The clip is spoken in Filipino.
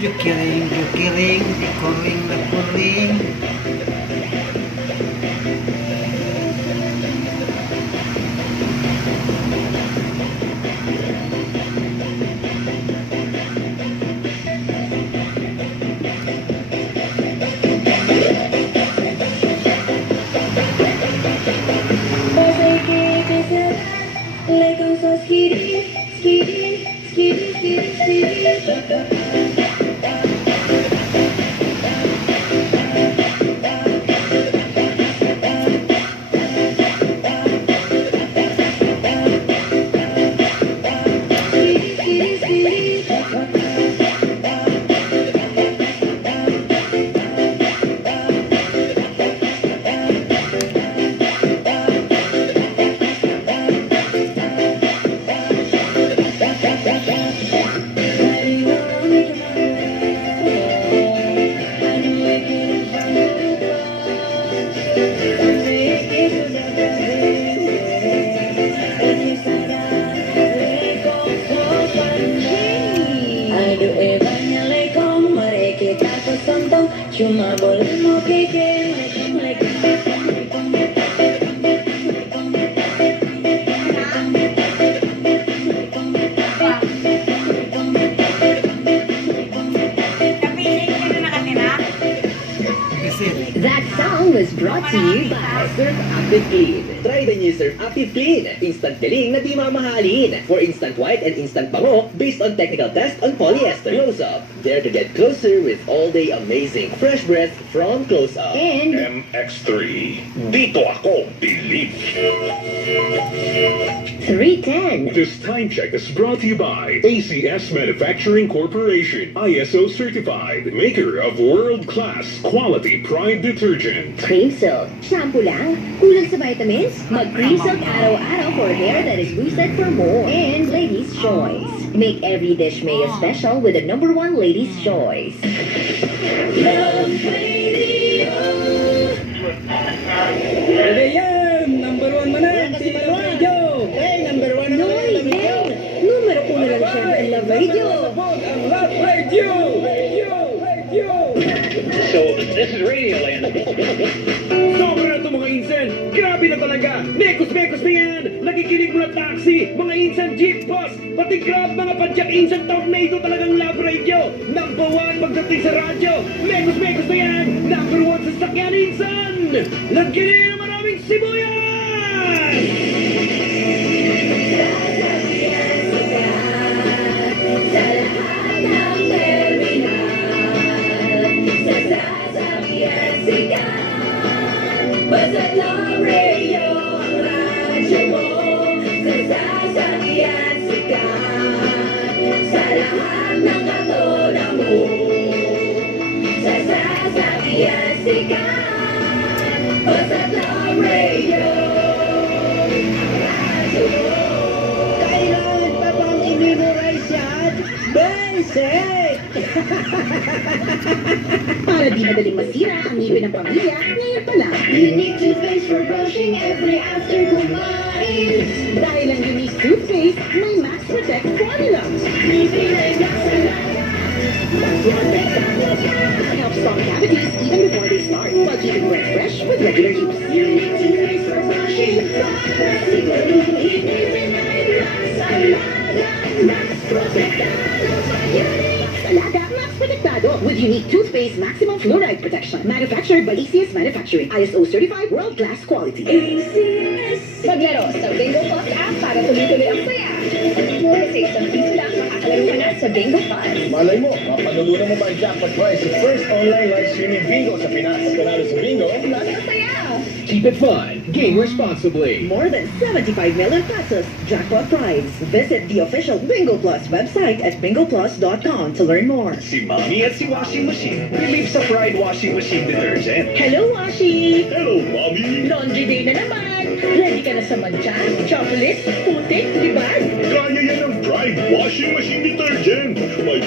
Jukiring, kuring na kuring. Like I'm so skitty, skitty, skitty, skitty, skitty. Cuma boleh mau bikin That song was brought to you by Surf Active Clean. Try the new Surf Active Clean. Instant galing na di mamahalin. For instant white and instant bango based on technical test on polyester. Close Up. Dare to get closer with all-day amazing fresh breath from Close Up. And MX3. Dito ako, believe. 310. This time check is brought to you by ACS Manufacturing Corporation. ISO certified. Maker of world-class quality Pride detergent. Cream Silk. Shampoo lang? Kulang sa vitamins? Mag Cream Silk araw-araw for hair that is boosted for more. And Ladies' Choice. Make every dish mayo special with the #1 Ladies' Choice. Love Radio. Ano yan? Number 1 man na. Si Love Radio. Number 1 No, hindi. Numero 1 lang siya ang Love Radio. Ang Love Radio. So, this is Radioland. Sobra na ito mga insan. Grabe na talaga. Mekos-mekos na yan. Nakikinig mo na taxi, mga insan jeep bus, pati grab mga padyak insan tornado talagang Love Radio. Number 1 pagdating sa radyo. Mekos-mekos na yan. Number 1 sa sakyan insan. Lagyan niyo na maraming sibuyas. Basta't Love Radio ang radyo mo. Sasasabi at sikat sa lahat ng katulad mo. Sasasabi at sikat basta't Love Radio ang radyo mo. Kailangan pa bang i-memorize yan? Basic! Para di madaling masira ang ngipin ng pamilya, ngayon pa lang. Unique toothpaste for brushing every after kumain. Dahil ang unique toothpaste, may Max Protect formula. Ngipin ay nasalaga. Mas protektado ka. Helps stop cavities even before they start, while keeping breath fresh with regular use. Unique toothpaste for brushing. Para siguro ngipin ay nasalaga. Mas protektado pa yan. Alaga, Max Protectado with unique toothpaste maximum fluoride protection. Manufactured by ACS Manufacturing. ISO certified world-class quality. ACS. Maglaro sa Bingo Plus app para tuloy-tuloy ang saya. Kasi isang piso lang makakalaro ka na sa Bingo Plus. Malay mo, mapanulunan mo pa ang jackpot prize sa first online live streaming bingo sa Pinas. Panalo sa bingo, Mas masaya! Keep it fun. Game responsibly. More than 75 million pesos jackpot prize. Visit the official Bingo Plus website at bingoplus.com to learn more. Si Mami at si Washing Machine. Believe sa Pride Washing Machine Detergent. Hello, Washi! Hello, Mami! Laundry day na naman! Ready ka na sa mancha, chocolate, putik, libag? Kaya yan ang Pride Washing Machine Detergent. May